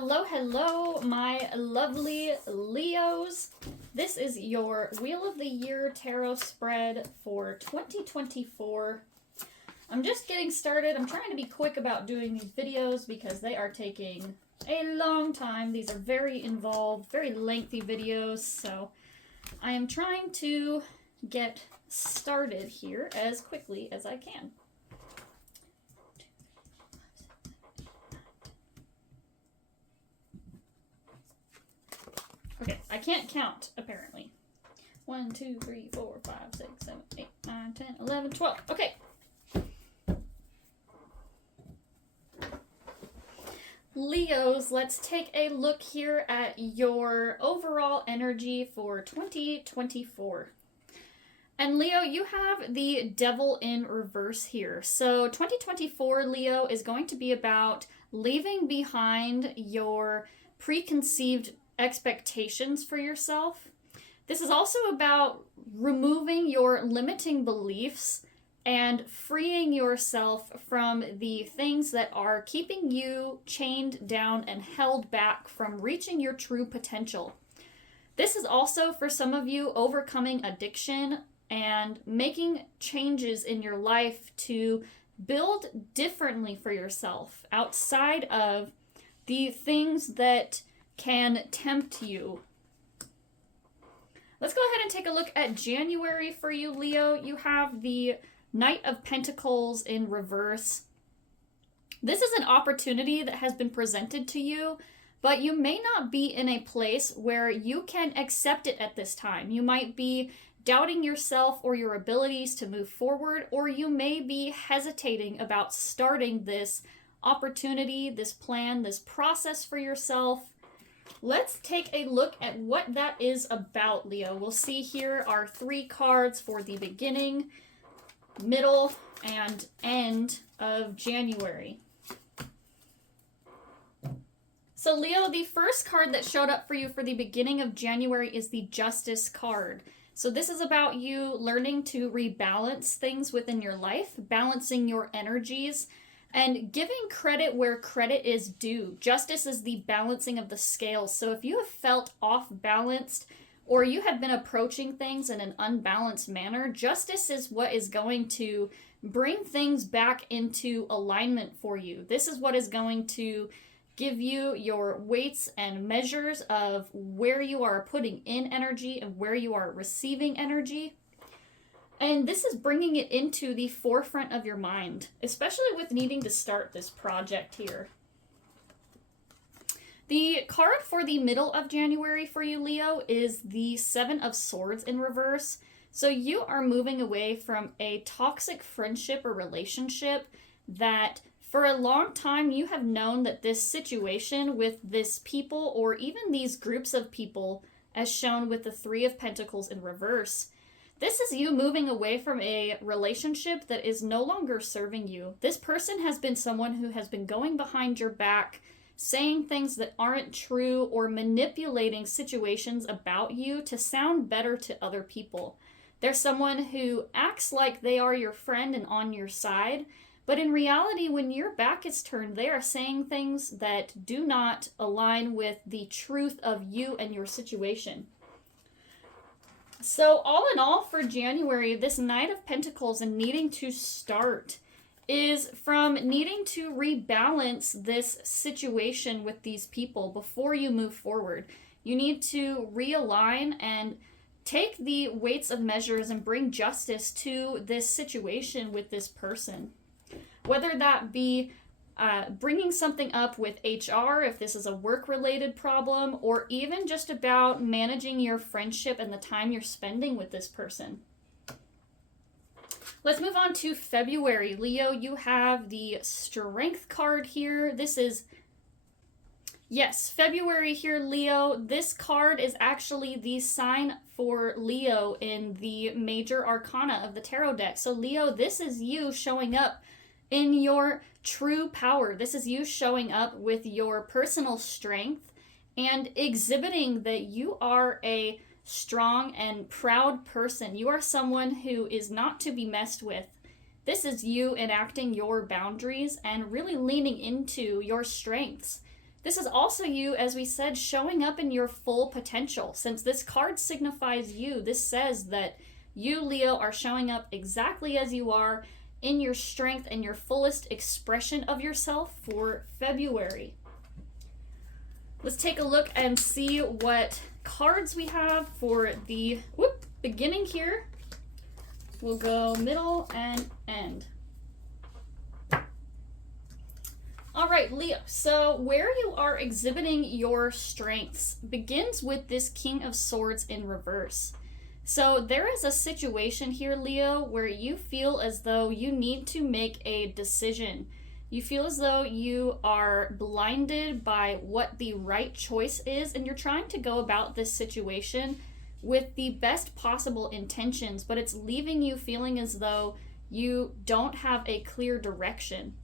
Hello, my lovely Leos. This is your Wheel of the Year Tarot spread for 2024. I'm just getting started. I'm trying to be quick about doing these videos because they are taking a long time. These are very involved, very lengthy videos, so I am trying to get started here as quickly as I can. Okay, I can't count, apparently. 1, 2, 3, 4, 5, 6, 7, 8, 9, 10, 11, 12. Okay. Leos, let's take a look here at your overall energy for 2024. And Leo, you have the Devil in reverse here. So 2024, Leo, is going to be about leaving behind your preconceived expectations for yourself. This is also about removing your limiting beliefs and freeing yourself from the things that are keeping you chained down and held back from reaching your true potential. This is also, for some of you, overcoming addiction and making changes in your life to build differently for yourself outside of the things that can tempt you. Let's go ahead and take a look at January for you, Leo. You have the Knight of Pentacles in reverse. This is an opportunity that has been presented to you, but you may not be in a place where you can accept it at this time. You might be doubting yourself or your abilities to move forward, or you may be hesitating about starting this opportunity, this plan, this process for yourself. Let's take a look at what that is about, Leo. We'll see here are 3 cards for the beginning, middle, and end of January. So Leo, the first card that showed up for you for the beginning of January is the Justice card. So this is about you learning to rebalance things within your life, balancing your energies, and giving credit where credit is due. Justice is the balancing of the scales. So if you have felt off balanced or you have been approaching things in an unbalanced manner, justice is what is going to bring things back into alignment for you. This is what is going to give you your weights and measures of where you are putting in energy and where you are receiving energy. And this is bringing it into the forefront of your mind, especially with needing to start this project here. The card for the middle of January for you, Leo, is the 7 of Swords in reverse. So you are moving away from a toxic friendship or relationship that for a long time you have known that this situation with this people or even these groups of people, as shown with the 3 of Pentacles in reverse, this is you moving away from a relationship that is no longer serving you. This person has been someone who has been going behind your back, saying things that aren't true or manipulating situations about you to sound better to other people. They're someone who acts like they are your friend and on your side, but in reality, when your back is turned, they are saying things that do not align with the truth of you and your situation. So all in all, for January, this Knight of Pentacles and needing to start is from needing to rebalance this situation with these people before you move forward. You need to realign and take the weights of measures and bring justice to this situation with this person. Whether that be bringing something up with HR, if this is a work-related problem, or even just about managing your friendship and the time you're spending with this person. Let's move on to February. Leo, you have the Strength card here. February here, Leo. This card is actually the sign for Leo in the major arcana of the tarot deck. So Leo, this is you showing up in your true power. This is you showing up with your personal strength and exhibiting that you are a strong and proud person. You are someone who is not to be messed with. This is you enacting your boundaries and really leaning into your strengths. This is also you, as we said, showing up in your full potential. Since this card signifies you, this says that you, Leo, are showing up exactly as you are in your strength and your fullest expression of yourself for February. Let's take a look and see what cards we have for the beginning here. We'll go middle and end. All right, Leo, so where you are exhibiting your strengths begins with this King of Swords in reverse. So there is a situation here, Leo, where you feel as though you need to make a decision. You feel as though you are blinded by what the right choice is, and you're trying to go about this situation with the best possible intentions, but it's leaving you feeling as though you don't have a clear direction.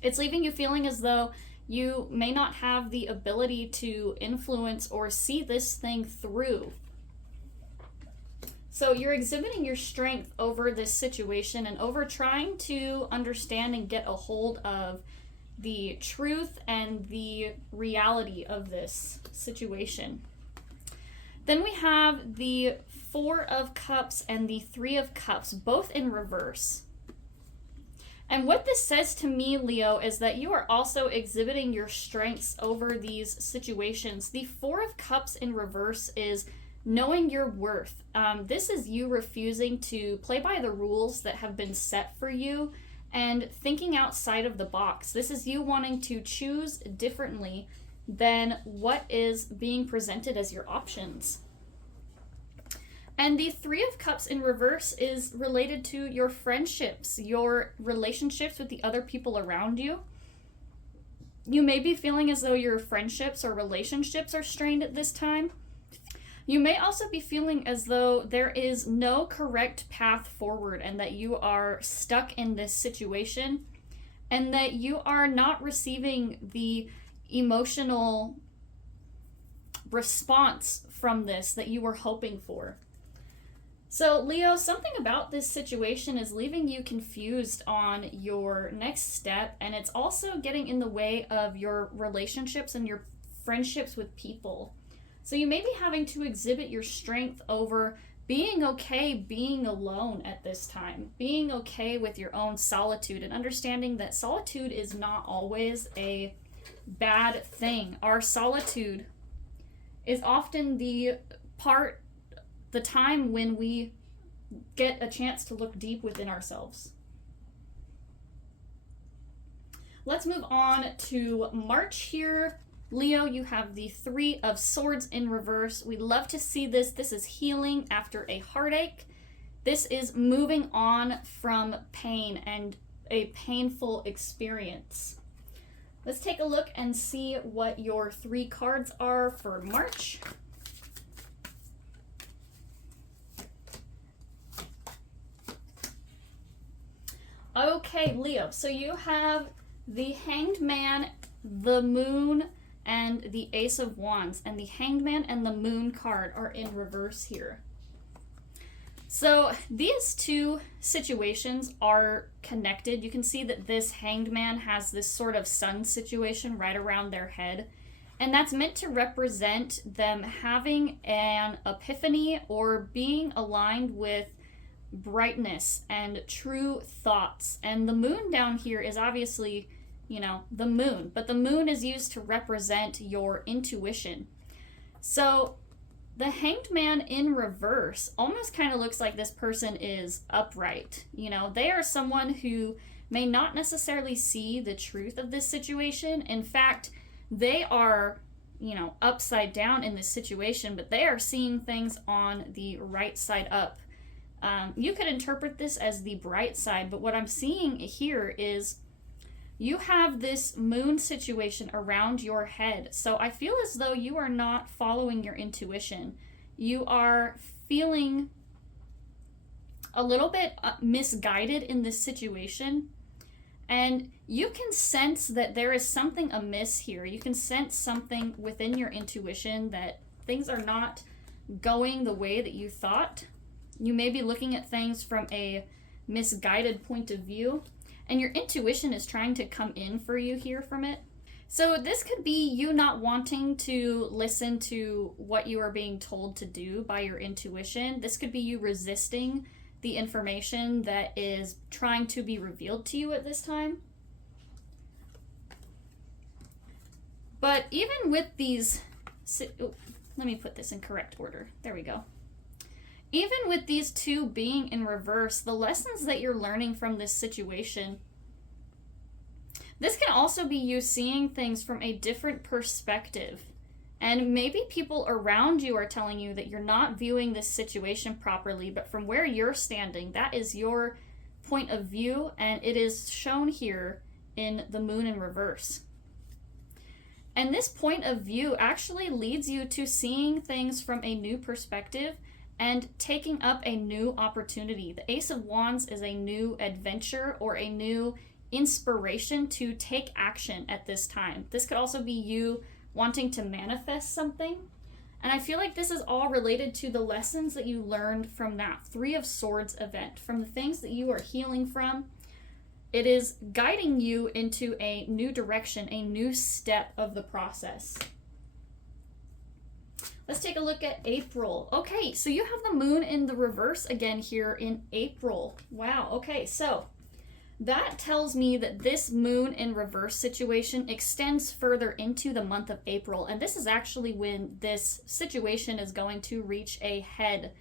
It's leaving you feeling as though you may not have the ability to influence or see this thing through. So you're exhibiting your strength over this situation and over trying to understand and get a hold of the truth and the reality of this situation. Then we have the Four of Cups and the Three of Cups, both in reverse. And what this says to me, Leo, is that you are also exhibiting your strengths over these situations. The Four of Cups in reverse is knowing your worth. This is you refusing to play by the rules that have been set for you and thinking outside of the box. This is you wanting to choose differently than what is being presented as your options. And the Three of Cups in reverse is related to your friendships, your relationships with the other people around you. You may be feeling as though your friendships or relationships are strained at this time. You may also be feeling as though there is no correct path forward and that you are stuck in this situation and that you are not receiving the emotional response from this that you were hoping for. So, Leo, something about this situation is leaving you confused on your next step, and it's also getting in the way of your relationships and your friendships with people. So you may be having to exhibit your strength over being okay being alone at this time, being okay with your own solitude, and understanding that solitude is not always a bad thing. Our solitude is often the time when we get a chance to look deep within ourselves. Let's move on to March here. Leo, you have the Three of Swords in reverse. We love to see this. This is healing after a heartache. This is moving on from pain and a painful experience. Let's take a look and see what your 3 cards are for March. Okay, Leo, so you have the Hanged Man, the Moon, and the Ace of Wands, and the Hanged Man and the Moon card are in reverse here. So these two situations are connected. You can see that this Hanged Man has this sort of sun situation right around their head, and that's meant to represent them having an epiphany or being aligned with brightness and true thoughts. And the moon down here is obviously, the moon, but the moon is used to represent your intuition. So the Hanged Man in reverse almost kind of looks like this person is upright. They are someone who may not necessarily see the truth of this situation. In fact, they are, upside down in this situation, but they are seeing things on the right side up. You could interpret this as the bright side, but what I'm seeing here is you have this moon situation around your head. So I feel as though you are not following your intuition. You are feeling a little bit misguided in this situation. And you can sense that there is something amiss here. You can sense something within your intuition that things are not going the way that you thought. You may be looking at things from a misguided point of view, and your intuition is trying to come in for you here from it. So this could be you not wanting to listen to what you are being told to do by your intuition. This could be you resisting the information that is trying to be revealed to you at this time. But even with these, let me put this in correct order. There we go. Even with these two being in reverse, the lessons that you're learning from this situation, this can also be you seeing things from a different perspective. And maybe people around you are telling you that you're not viewing this situation properly, but from where you're standing, that is your point of view, and it is shown here in the moon in reverse. And this point of view actually leads you to seeing things from a new perspective and taking up a new opportunity. The Ace of Wands is a new adventure or a new inspiration to take action at this time. This could also be you wanting to manifest something. And I feel like this is all related to the lessons that you learned from that Three of Swords event, from the things that you are healing from. It is guiding you into a new direction, a new step of the process. Let's take a look at April. Okay, so you have the moon in the reverse again here in April. Wow, okay, so that tells me that this moon in reverse situation extends further into the month of April, and this is actually when this situation is going to reach a head.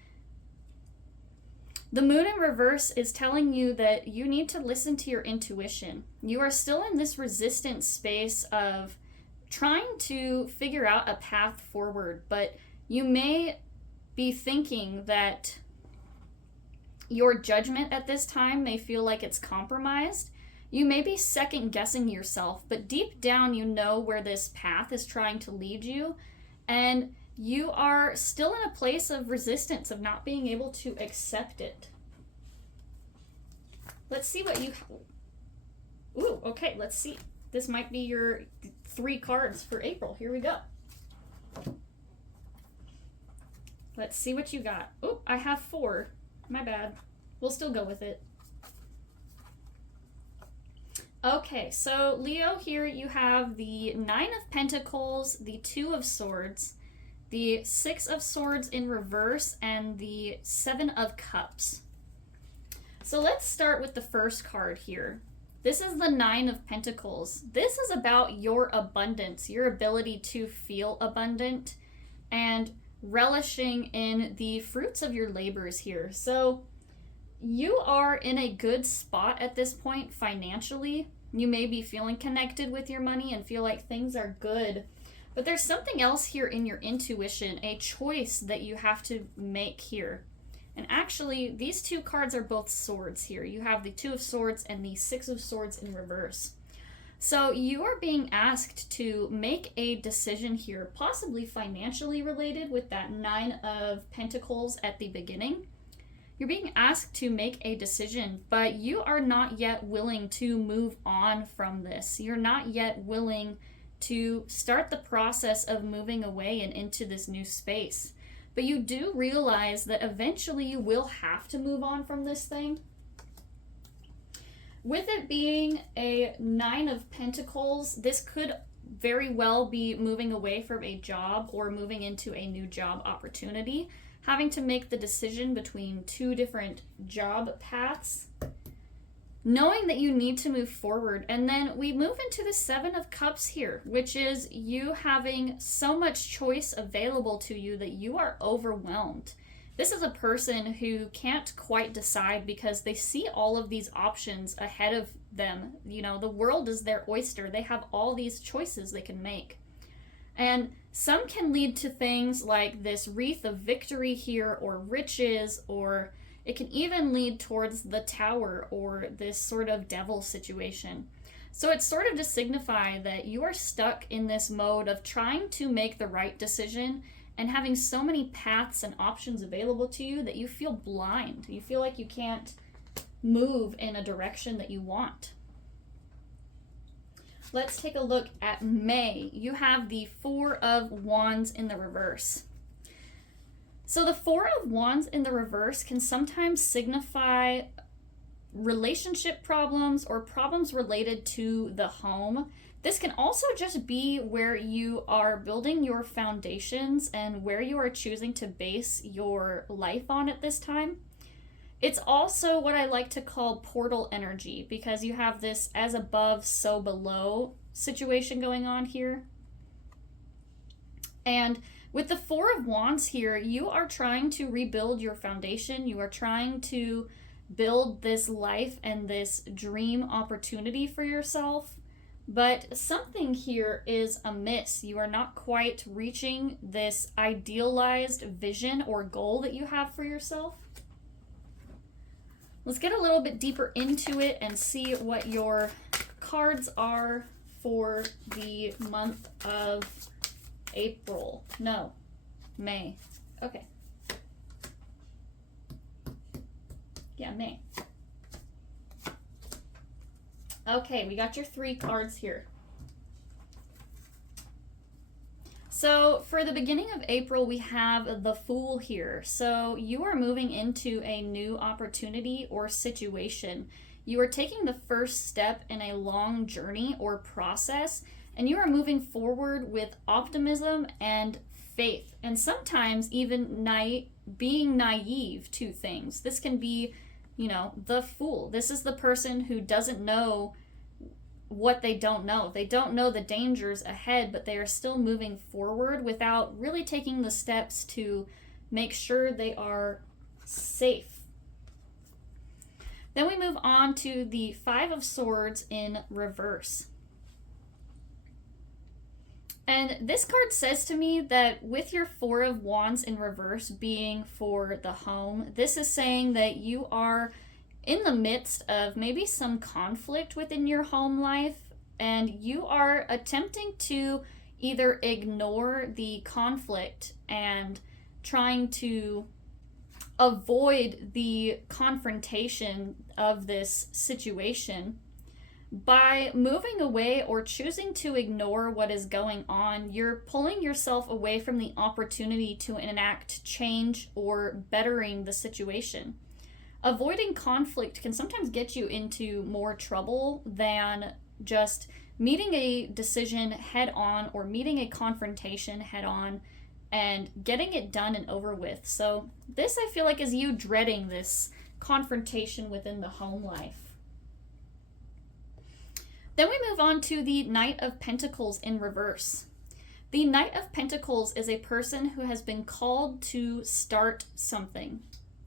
The moon in reverse is telling you that you need to listen to your intuition. You are still in this resistant space of trying to figure out a path forward, but you may be thinking that your judgment at this time may feel like it's compromised. You may be second guessing yourself, but deep down you know where this path is trying to lead you, and you are still in a place of resistance, of not being able to accept it. Let's see what you... Ooh, okay, let's see. This might be your 3 cards for April. Here we go. Let's see what you got. Oh, I have 4. My bad. We'll still go with it. Okay, so Leo, here you have the 9 of Pentacles, the 2 of Swords, the 6 of Swords in reverse, and the 7 of Cups. So let's start with the first card here. This is the 9 of Pentacles. This is about your abundance, your ability to feel abundant, and relishing in the fruits of your labors here. So you are in a good spot at this point financially. You may be feeling connected with your money and feel like things are good. But there's something else here in your intuition, a choice that you have to make here. And actually, these 2 cards are both swords here. You have the 2 of Swords and the 6 of Swords in reverse. So you are being asked to make a decision here, possibly financially related with that 9 of Pentacles at the beginning. You're being asked to make a decision, but you are not yet willing to move on from this. You're not yet willing to start the process of moving away and into this new space. But you do realize that eventually you will have to move on from this thing. With it being a 9 of Pentacles, this could very well be moving away from a job or moving into a new job opportunity, having to make the decision between 2 different job paths, knowing that you need to move forward. And then we move into the 7 of Cups here, which is you having so much choice available to you that you are overwhelmed. This is a person who can't quite decide because they see all of these options ahead of them. You know, the world is their oyster. They have all these choices they can make. And some can lead to things like this wreath of victory here, or riches, or it can even lead towards the Tower or this sort of devil situation. So it's sort of to signify that you are stuck in this mode of trying to make the right decision and having so many paths and options available to you that you feel blind. You feel like you can't move in a direction that you want. Let's take a look at May. You have the 4 of Wands in the reverse. So the 4 of Wands in the reverse can sometimes signify relationship problems or problems related to the home. This can also just be where you are building your foundations and where you are choosing to base your life on at this time. It's also what I like to call portal energy, because you have this as above, so below situation going on here. And with the Four of Wands here, you are trying to rebuild your foundation. You are trying to build this life and this dream opportunity for yourself. But something here is amiss. You are not quite reaching this idealized vision or goal that you have for yourself. Let's get a little bit deeper into it and see what your cards are for the month of April. No, May. Okay. Yeah, May. Okay, we got your 3 cards here. So for the beginning of April, we have the Fool here. So you are moving into a new opportunity or situation. You are taking the first step in a long journey or process, and you are moving forward with optimism and faith, and sometimes even being naive to things. This can be, the Fool. This is the person who doesn't know what they don't know. They don't know the dangers ahead, but they are still moving forward without really taking the steps to make sure they are safe. Then we move on to the Five of Swords in reverse. And this card says to me that with your Four of Wands in reverse being for the home, this is saying that you are in the midst of maybe some conflict within your home life, and you are attempting to either ignore the conflict and trying to avoid the confrontation of this situation. By moving away or choosing to ignore what is going on, you're pulling yourself away from the opportunity to enact change or bettering the situation. Avoiding conflict can sometimes get you into more trouble than just meeting a decision head on or meeting a confrontation head on and getting it done and over with. So this, I feel like, is you dreading this confrontation within the home life. Then we move on to the Knight of Pentacles in reverse. The Knight of Pentacles is a person who has been called to start something.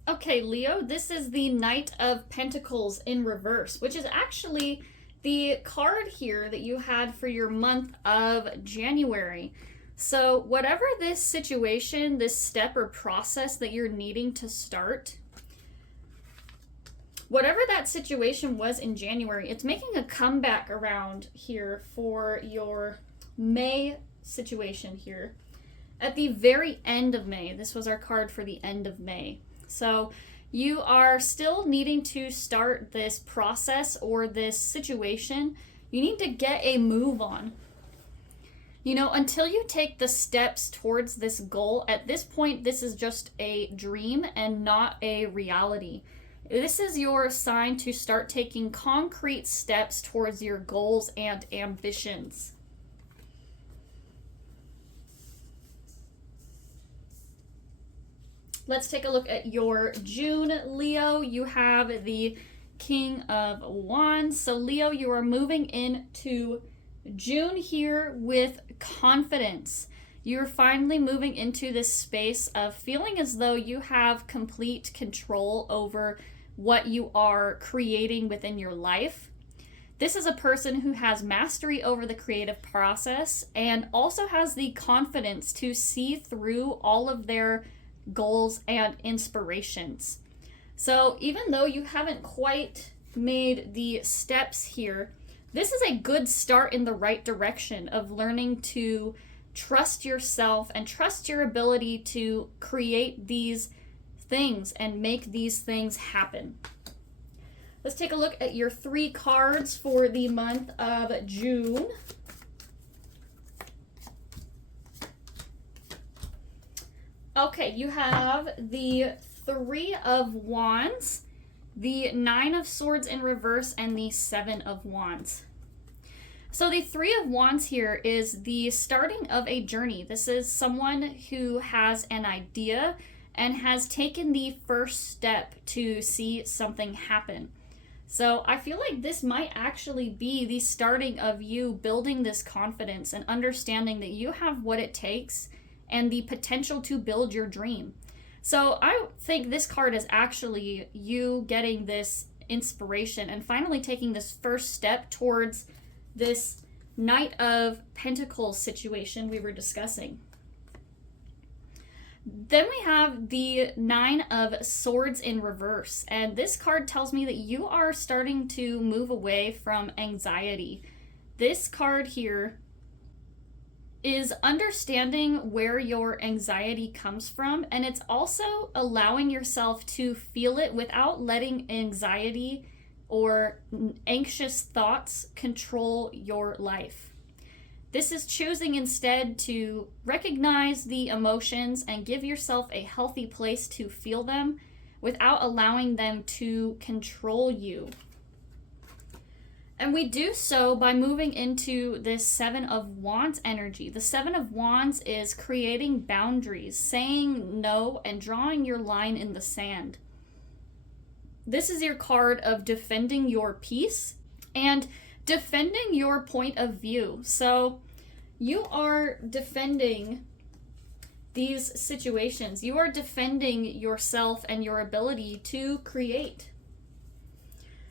Okay, Leo, this is the Knight of Pentacles in reverse, which is actually the card here that you had for your month of January. So whatever this situation, this step or process that you're needing to start, whatever that situation was in January, it's making a comeback around here for your May situation here. At the very end of May, this was our card for the end of May. So you are still needing to start this process or this situation. You need to get a move on. Until you take the steps towards this goal, at this point, this is just a dream and not a reality. This is your sign to start taking concrete steps towards your goals and ambitions. Let's take a look at your June, Leo. You have the King of Wands. So Leo, you are moving into June here with confidence. You're finally moving into this space of feeling as though you have complete control over what you are creating within your life. This is a person who has mastery over the creative process and also has the confidence to see through all of their goals and inspirations. So even though you haven't quite made the steps here, this is a good start in the right direction of learning to trust yourself and trust your ability to create these things and make these things happen. Let's take a look at your 3 cards for the month of June. Okay, you have the 3 of Wands, the 9 of Swords in reverse, and the 7 of Wands. So the Three of Wands here is the starting of a journey. This is someone who has an idea and has taken the first step to see something happen. So I feel like this might actually be the starting of you building this confidence and understanding that you have what it takes and the potential to build your dream. So I think this card is actually you getting this inspiration and finally taking this first step towards this Knight of Pentacles situation we were discussing. Then we have the Nine of Swords in reverse, and this card tells me that you are starting to move away from anxiety. This card here is understanding where your anxiety comes from, and it's also allowing yourself to feel it without letting anxiety or anxious thoughts control your life. This is choosing instead to recognize the emotions and give yourself a healthy place to feel them without allowing them to control you. And we do so by moving into this Seven of Wands energy. The Seven of Wands is creating boundaries, saying no, and drawing your line in the sand. This is your card of defending your peace and defending your point of view. So you are defending these situations. You are defending yourself and your ability to create.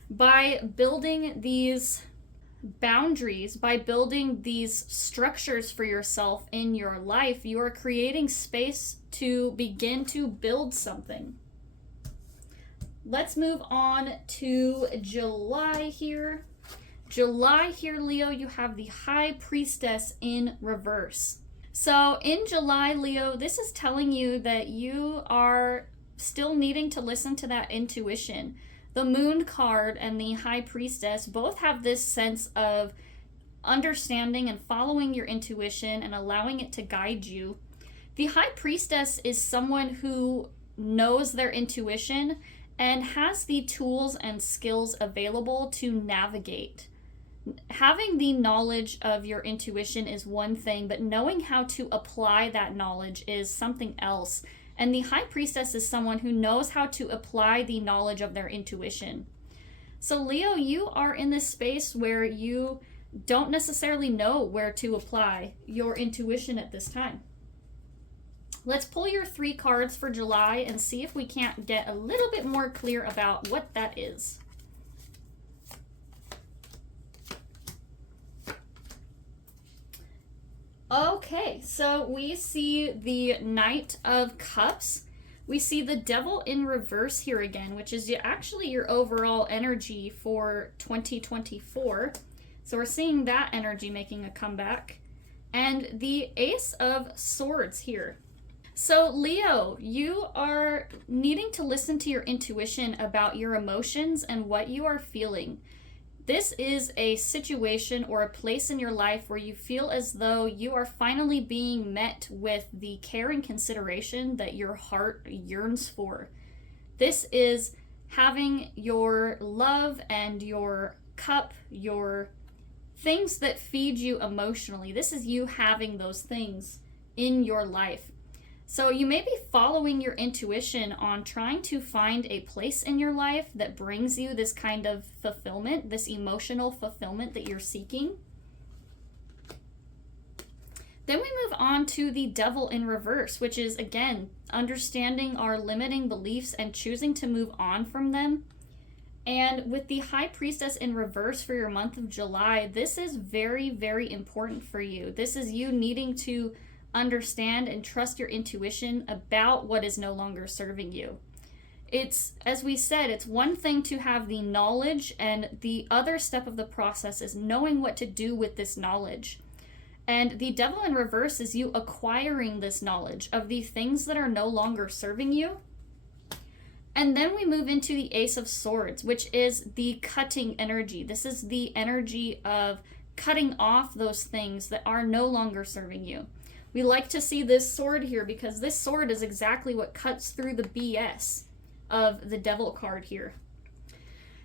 By building these boundaries, by building these structures for yourself in your life, you are creating space to begin to build something. Let's move on to July here. July here, Leo, you have the High Priestess in reverse. So in July, Leo, this is telling you that you are still needing to listen to that intuition. The Moon card and the High Priestess both have this sense of understanding and following your intuition and allowing it to guide you. The High Priestess is someone who knows their intuition and has the tools and skills available to navigate. Having the knowledge of your intuition is one thing, but knowing how to apply that knowledge is something else. And the High Priestess is someone who knows how to apply the knowledge of their intuition. So Leo, you are in this space where you don't necessarily know where to apply your intuition at this time. Let's pull your 3 cards for July and see if we can't get a little bit more clear about what that is. Okay, so we see the Knight of Cups. We see the Devil in reverse here again, which is actually your overall energy for 2024. So we're seeing that energy making a comeback. And the Ace of Swords here. So Leo, you are needing to listen to your intuition about your emotions and what you are feeling. This is a situation or a place in your life where you feel as though you are finally being met with the care and consideration that your heart yearns for. This is having your love and your cup, your things that feed you emotionally. This is you having those things in your life. So you may be following your intuition on trying to find a place in your life that brings you this kind of fulfillment, this emotional fulfillment that you're seeking. Then we move on to the Devil in reverse, which is, again, understanding our limiting beliefs and choosing to move on from them. And with the High Priestess in reverse for your month of July, this is very, very important for you. This is you needing to understand and trust your intuition about what is no longer serving you. It's, as we said, it's one thing to have the knowledge, and the other step of the process is knowing what to do with this knowledge. And the Devil in reverse is you acquiring this knowledge of the things that are no longer serving you. And then we move into the Ace of Swords, which is the cutting energy. This is the energy of cutting off those things that are no longer serving you. We like to see this sword here because this sword is exactly what cuts through the BS of the Devil card here.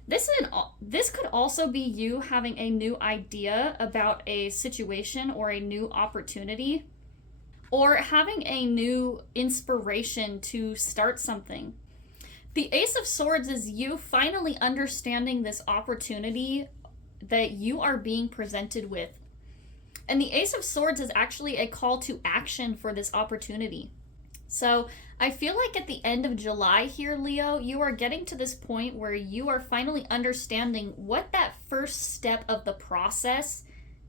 This could also be you having a new idea about a situation or a new opportunity, or having a new inspiration to start something. The Ace of Swords is you finally understanding this opportunity that you are being presented with. And the Ace of Swords is actually a call to action for this opportunity. So I feel like at the end of July here, Leo, you are getting to this point where you are finally understanding what that first step of the process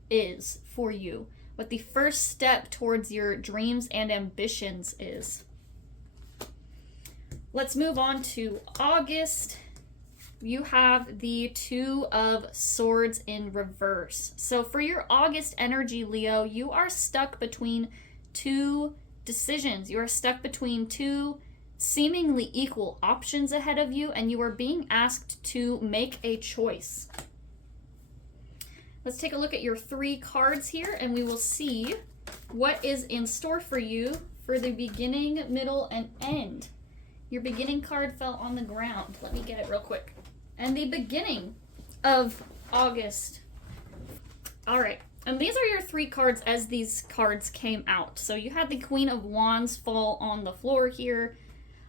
is for you, what the first step towards your dreams and ambitions is. Let's move on to August. You have the Two of Swords in reverse. So for your August energy, Leo, you are stuck between two decisions. You are stuck between two seemingly equal options ahead of you, and you are being asked to make a choice. Let's take a look at your 3 cards here, and we will see what is in store for you for the beginning, middle, and end. Your beginning card fell on the ground. Let me get it real quick. And the beginning of August. All right. And these are your 3 cards as these cards came out. So you had the Queen of Wands fall on the floor here.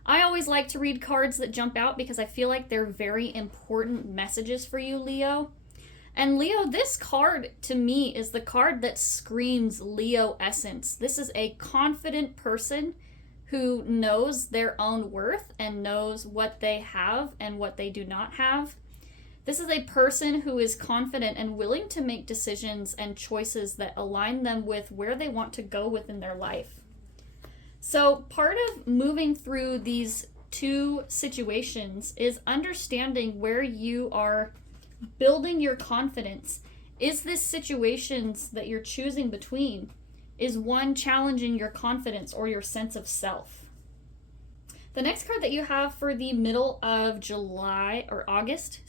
I always like to read cards that jump out because I feel like they're very important messages for you, Leo. And Leo, this card to me is the card that screams Leo essence. This is a confident person who knows their own worth and knows what they have and what they do not have. This is a person who is confident and willing to make decisions and choices that align them with where they want to go within their life. So part of moving through these 2 situations is understanding where you are building your confidence. Is this situations that you're choosing between? Is one challenging your confidence or your sense of self? The next card that you have for the middle of August,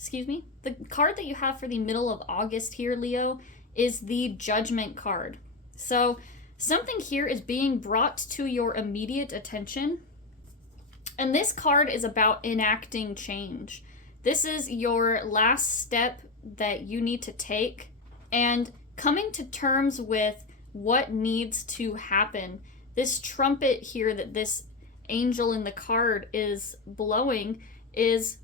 the card that you have for the middle of August here, Leo, is the Judgment card. So something here is being brought to your immediate attention. And this card is about enacting change. This is your last step that you need to take and coming to terms with what needs to happen. This trumpet here that this angel in the card is blowing is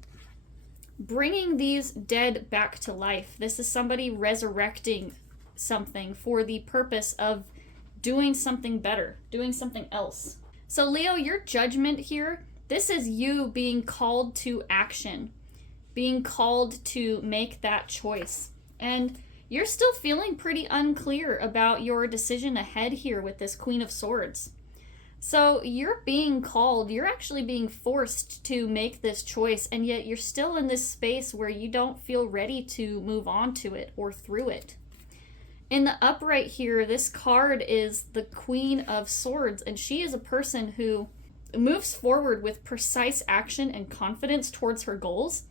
bringing these dead back to life. This is somebody resurrecting something for the purpose of doing something better, doing something else. So Leo, your Judgment here, this is you being called to action, being called to make that choice. And you're still feeling pretty unclear about your decision ahead here with this Queen of Swords. So you're being called, you're actually being forced to make this choice, and yet you're still in this space where you don't feel ready to move on to it or through it. In the upright here, this card is the Queen of Swords, and she is a person who moves forward with precise action and confidence towards her goals.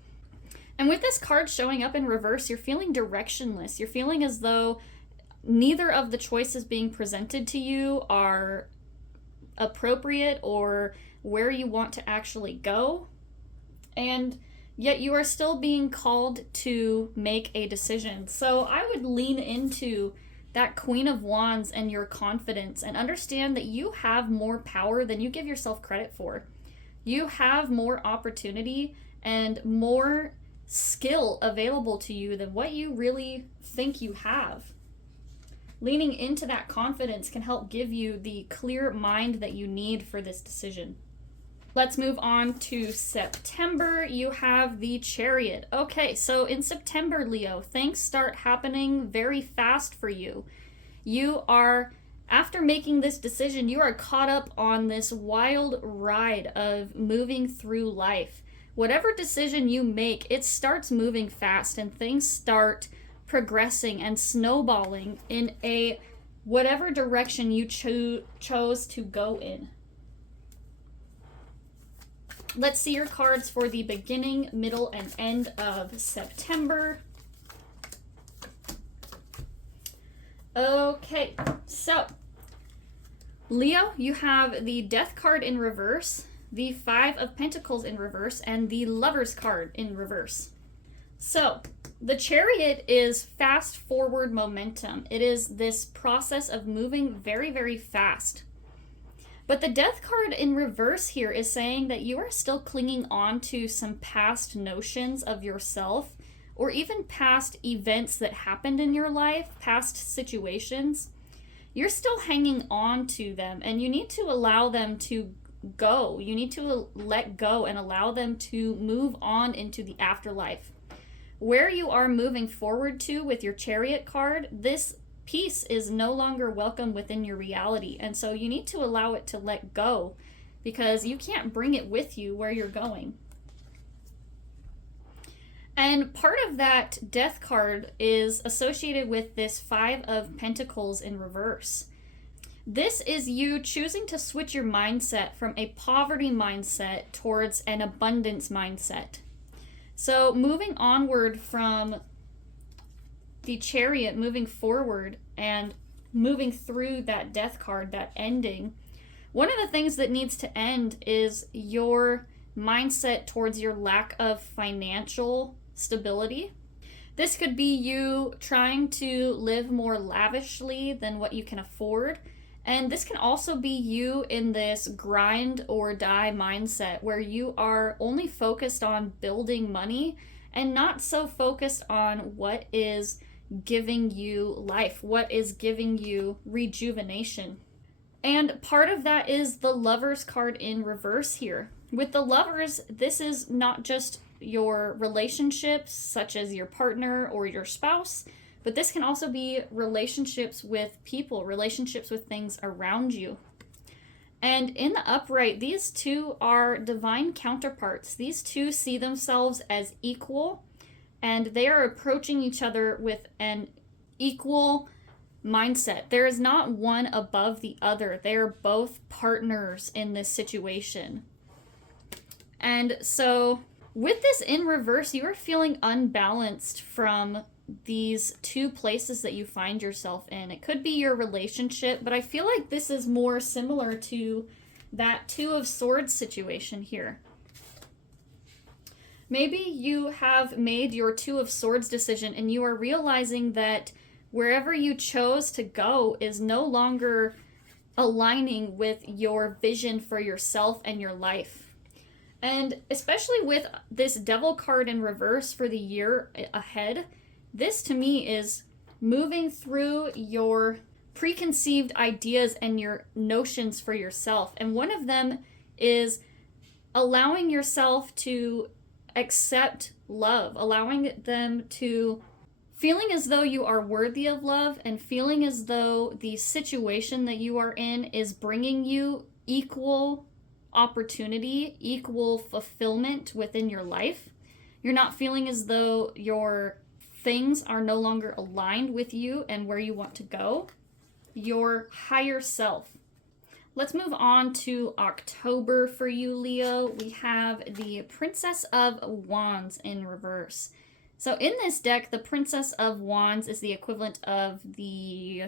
And with this card showing up in reverse, you're feeling directionless. You're feeling as though neither of the choices being presented to you are appropriate or where you want to actually go. And yet you are still being called to make a decision. So I would lean into that Queen of Wands and your confidence and understand that you have more power than you give yourself credit for. You have more opportunity and more skill available to you than what you really think you have. Leaning into that confidence can help give you the clear mind that you need for this decision. Let's move on to September. You have the Chariot. Okay, so in September, Leo, things start happening very fast for you. You are, after making this decision, you are caught up on this wild ride of moving through life. Whatever decision you make, it starts moving fast and things start progressing and snowballing in a whatever direction you chose to go in. Let's see your cards for the beginning, middle, and end of September. Okay, so Leo, you have the Death card in reverse, the Five of Pentacles in reverse, and the Lovers card in reverse. So, the Chariot is fast forward momentum. It is this process of moving very, very fast. But the Death card in reverse here is saying that you are still clinging on to some past notions of yourself, or even past events that happened in your life, past situations. You're still hanging on to them, and you need to allow them to go. You need to let go and allow them to move on into the afterlife. Where you are moving forward to with your Chariot card, this peace is no longer welcome within your reality. And so you need to allow it to let go, because you can't bring it with you where you're going. And part of that Death card is associated with this Five of Pentacles in reverse. This is you choosing to switch your mindset from a poverty mindset towards an abundance mindset. So moving onward from the Chariot, moving forward and moving through that Death card, that ending, one of the things that needs to end is your mindset towards your lack of financial stability. This could be you trying to live more lavishly than what you can afford. And this can also be you in this grind or die mindset where you are only focused on building money and not so focused on what is giving you life, what is giving you rejuvenation. And part of that is the Lovers card in reverse here. With the Lovers, this is not just your relationships, such as your partner or your spouse, but this can also be relationships with people, relationships with things around you. And in the upright, these two are divine counterparts. These two see themselves as equal, and they are approaching each other with an equal mindset. There is not one above the other. They are both partners in this situation. And so with this in reverse, you are feeling unbalanced from these two places that you find yourself in. It could be your relationship, but I feel like this is more similar to that Two of Swords situation here. Maybe you have made your Two of Swords decision and you are realizing that wherever you chose to go is no longer aligning with your vision for yourself and your life. And especially with this Devil card in reverse for the year ahead, this to me is moving through your preconceived ideas and your notions for yourself. And one of them is allowing yourself to accept love, allowing them to feeling as though you are worthy of love and feeling as though the situation that you are in is bringing you equal opportunity, equal fulfillment within your life. You're not feeling as though your things are no longer aligned with you and where you want to go, your higher self. Let's move on to October for you, Leo. We have the Princess of Wands in reverse. So in this deck, the Princess of Wands is the equivalent of the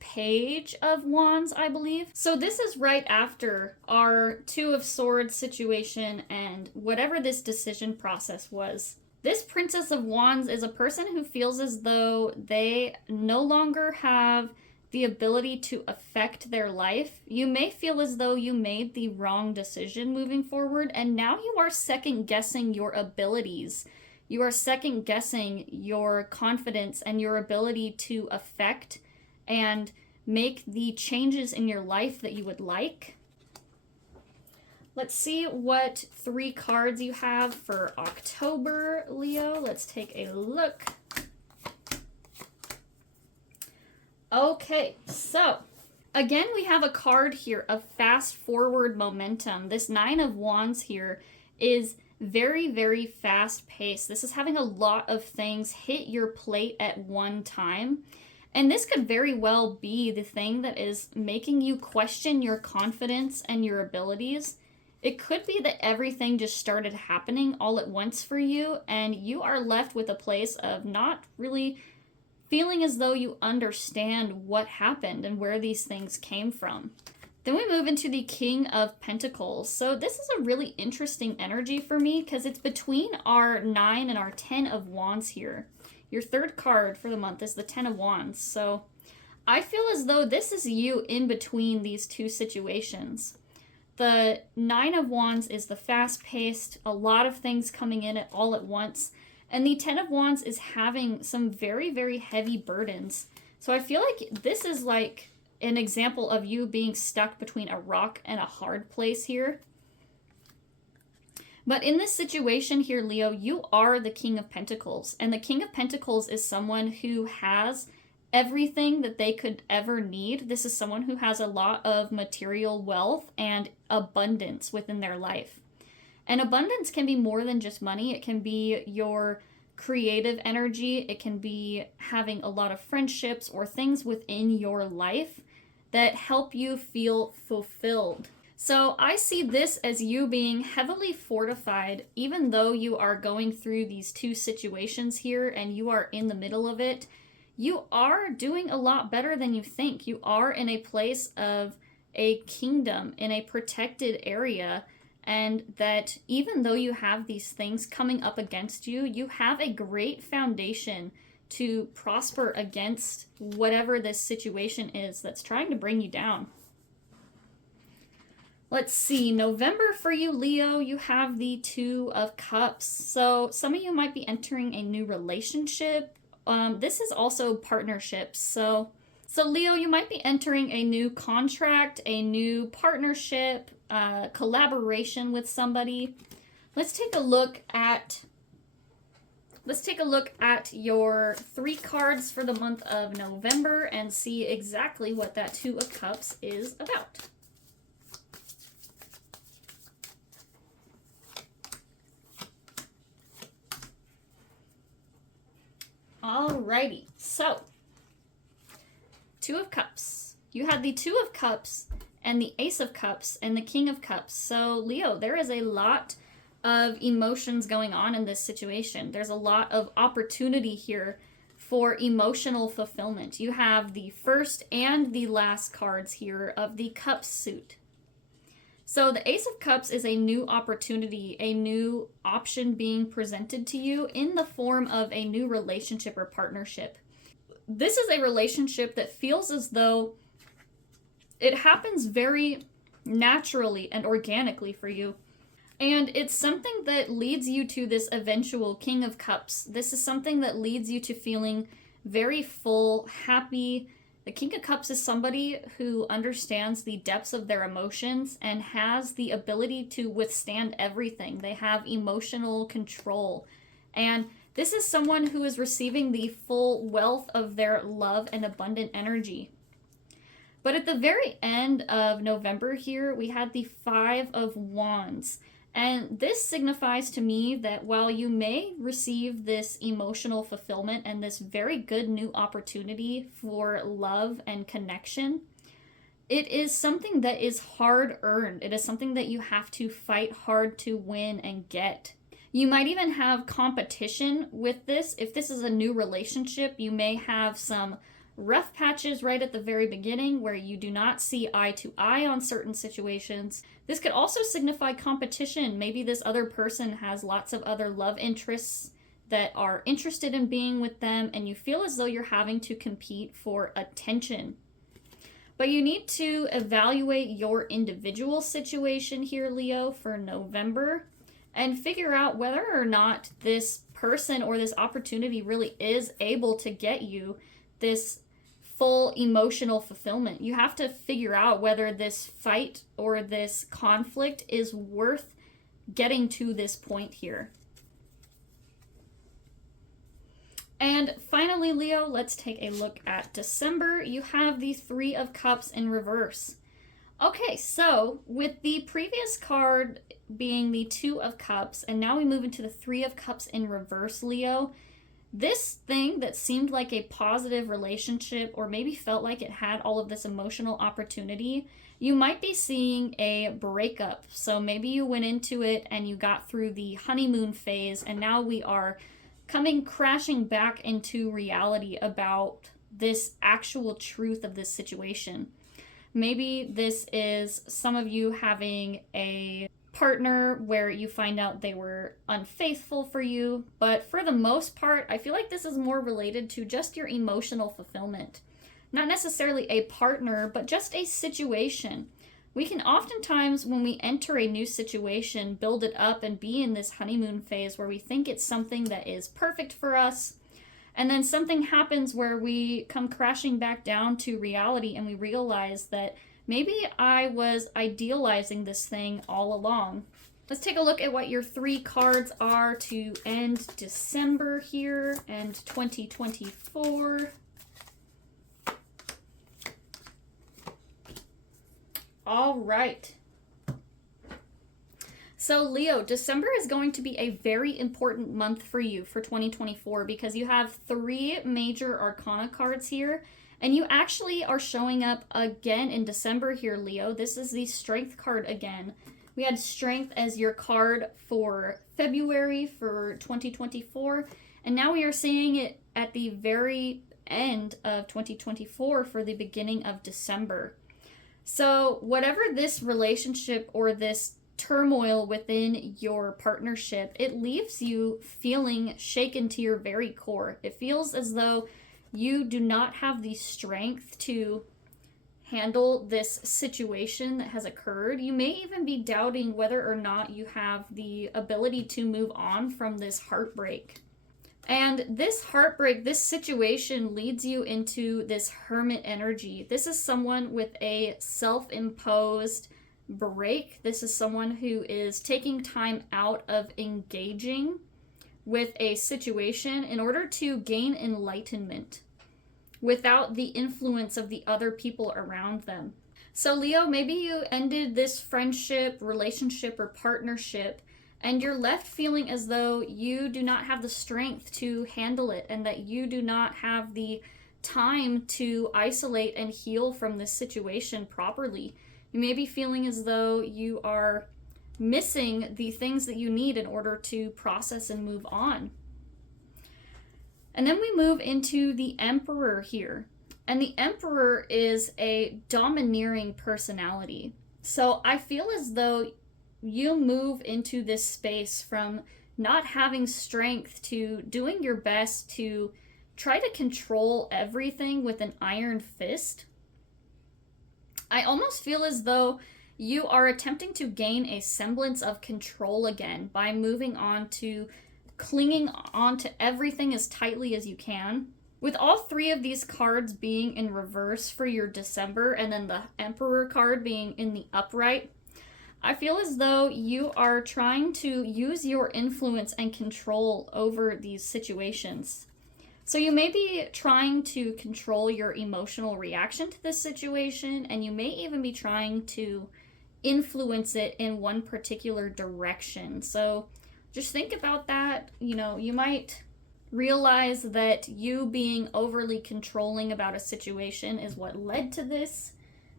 Page of Wands, I believe. So this is right after our Two of Swords situation and whatever this decision process was. This Princess of Wands is a person who feels as though they no longer have the ability to affect their life. You may feel as though you made the wrong decision moving forward, and now you are second guessing your abilities. You are second guessing your confidence and your ability to affect and make the changes in your life that you would like. Let's see what 3 cards you have for October, Leo. Let's take a look. Okay, so again, we have a card here of fast forward momentum. This 9 of Wands here is very, very fast paced. This is having a lot of things hit your plate at one time. And this could very well be the thing that is making you question your confidence and your abilities. It could be that everything just started happening all at once for you, and you are left with a place of not really feeling as though you understand what happened and where these things came from. Then we move into the King of Pentacles. So this is a really interesting energy for me because it's between our 9 and our 10 of Wands here. Your third card for the month is the 10 of Wands. So I feel as though this is you in between these two situations. The 9 of Wands is the fast-paced, a lot of things coming in all at once. And the 10 of Wands is having some very, very heavy burdens. So I feel like this is like an example of you being stuck between a rock and a hard place here. But in this situation here, Leo, you are the King of Pentacles. And the King of Pentacles is someone who has everything that they could ever need. This is someone who has a lot of material wealth and abundance within their life. And abundance can be more than just money. It can be your creative energy. It can be having a lot of friendships or things within your life that help you feel fulfilled. So I see this as you being heavily fortified, even though you are going through these two situations here and you are in the middle of it. You are doing a lot better than you think. You are in a place of a kingdom, in a protected area, and that even though you have these things coming up against you, you have a great foundation to prosper against whatever this situation is that's trying to bring you down. Let's see, November for you, Leo, you have the 2 of Cups. So some of you might be entering a new relationship. This is also partnerships. So Leo, you might be entering a new contract, a new partnership, collaboration with somebody. Let's take a look at your 3 cards for the month of November and see exactly what that 2 of Cups is about. Alrighty, so 2 of Cups. You had the 2 of Cups and the Ace of Cups and the King of Cups. So Leo, there is a lot of emotions going on in this situation. There's a lot of opportunity here for emotional fulfillment. You have the first and the last cards here of the Cups suit. So the Ace of Cups is a new opportunity, a new option being presented to you in the form of a new relationship or partnership. This is a relationship that feels as though it happens very naturally and organically for you. And it's something that leads you to this eventual King of Cups. This is something that leads you to feeling very full, happy. The King of Cups is somebody who understands the depths of their emotions and has the ability to withstand everything. They have emotional control. And this is someone who is receiving the full wealth of their love and abundant energy. But at the very end of November here, we had the 5 of Wands. And this signifies to me that while you may receive this emotional fulfillment and this very good new opportunity for love and connection, it is something that is hard earned. It is something that you have to fight hard to win and get. You might even have competition with this. If this is a new relationship, you may have some rough patches right at the very beginning where you do not see eye to eye on certain situations. This could also signify competition. Maybe this other person has lots of other love interests that are interested in being with them, and you feel as though you're having to compete for attention. But you need to evaluate your individual situation here, Leo, for November, and figure out whether or not this person or this opportunity really is able to get you this full emotional fulfillment. You have to figure out whether this fight or this conflict is worth getting to this point here. And finally, Leo, let's take a look at December. You have the 3 of Cups in reverse. Okay, so with the previous card being the 2 of Cups, and now we move into the 3 of Cups in reverse, Leo, this thing that seemed like a positive relationship or maybe felt like it had all of this emotional opportunity, you might be seeing a breakup. So maybe you went into it and you got through the honeymoon phase, and now we are coming crashing back into reality about this actual truth of this situation. Maybe this is some of you having a partner where you find out they were unfaithful for you, but for the most part, I feel like this is more related to just your emotional fulfillment. Not necessarily a partner, but just a situation. We can oftentimes, when we enter a new situation, build it up and be in this honeymoon phase where we think it's something that is perfect for us. And then something happens where we come crashing back down to reality and we realize that maybe I was idealizing this thing all along. Let's take a look at what your 3 cards are to end December here and 2024. All right. So Leo, December is going to be a very important month for you for 2024 because you have 3 major arcana cards here, and you actually are showing up again in December here, Leo. This is the Strength card again. We had Strength as your card for February for 2024, and now we are seeing it at the very end of 2024 for the beginning of December. So whatever this relationship or this turmoil within your partnership, it leaves you feeling shaken to your very core. It feels as though you do not have the strength to handle this situation that has occurred. You may even be doubting whether or not you have the ability to move on from this heartbreak. And this heartbreak, this situation leads you into this hermit energy. This is someone with a self-imposed break. This is someone who is taking time out of engaging with a situation in order to gain enlightenment without the influence of the other people around them. So Leo, maybe you ended this friendship, relationship, or partnership, and you're left feeling as though you do not have the strength to handle it and that you do not have the time to isolate and heal from this situation properly. You may be feeling as though you are missing the things that you need in order to process and move on. And then we move into the Emperor here. And the Emperor is a domineering personality. So I feel as though you move into this space from not having strength to doing your best to try to control everything with an iron fist. I almost feel as though you are attempting to gain a semblance of control again by moving on to clinging on to everything as tightly as you can. With all 3 of these cards being in reverse for your December and then the Emperor card being in the upright, I feel as though you are trying to use your influence and control over these situations. So you may be trying to control your emotional reaction to this situation, and you may even be trying to influence it in one particular direction. So just think about that. You know, you might realize that you being overly controlling about a situation is what led to this,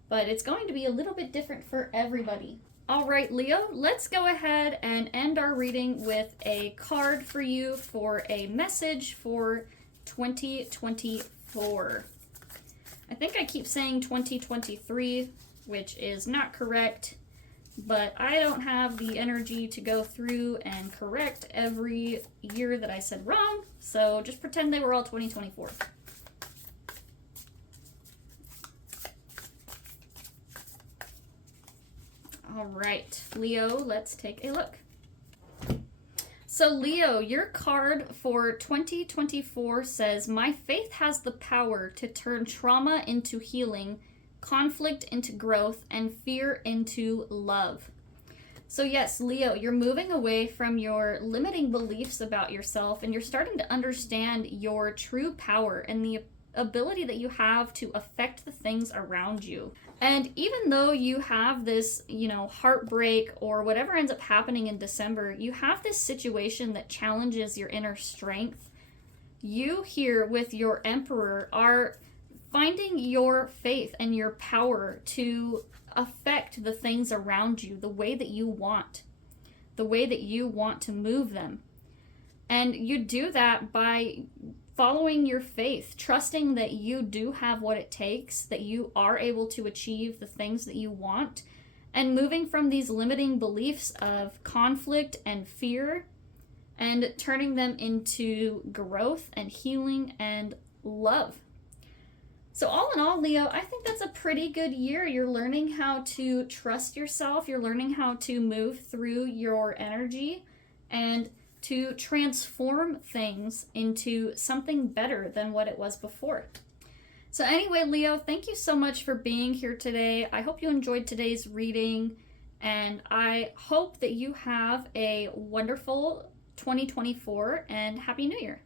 but it's going to be a little bit different for everybody. All right, Leo, let's go ahead and end our reading with a card for you for a message for 2024. I think I keep saying 2023, which is not correct, but I don't have the energy to go through and correct every year that I said wrong, so just pretend they were all 2024. All right, Leo, let's take a look. So Leo, your card for 2024 says, "My faith has the power to turn trauma into healing, conflict into growth, and fear into love." So yes, Leo, you're moving away from your limiting beliefs about yourself and you're starting to understand your true power and the ability that you have to affect the things around you. And even though you have this, heartbreak or whatever ends up happening in December, you have this situation that challenges your inner strength. You here with your Emperor are finding your faith and your power to affect the things around you the way that you want to move them. And you do that by following your faith, trusting that you do have what it takes, that you are able to achieve the things that you want, and moving from these limiting beliefs of conflict and fear and turning them into growth and healing and love. So all in all, Leo, I think that's a pretty good year. You're learning how to trust yourself. You're learning how to move through your energy and to transform things into something better than what it was before. So anyway, Leo, thank you so much for being here today. I hope you enjoyed today's reading, and I hope that you have a wonderful 2024 and Happy New Year.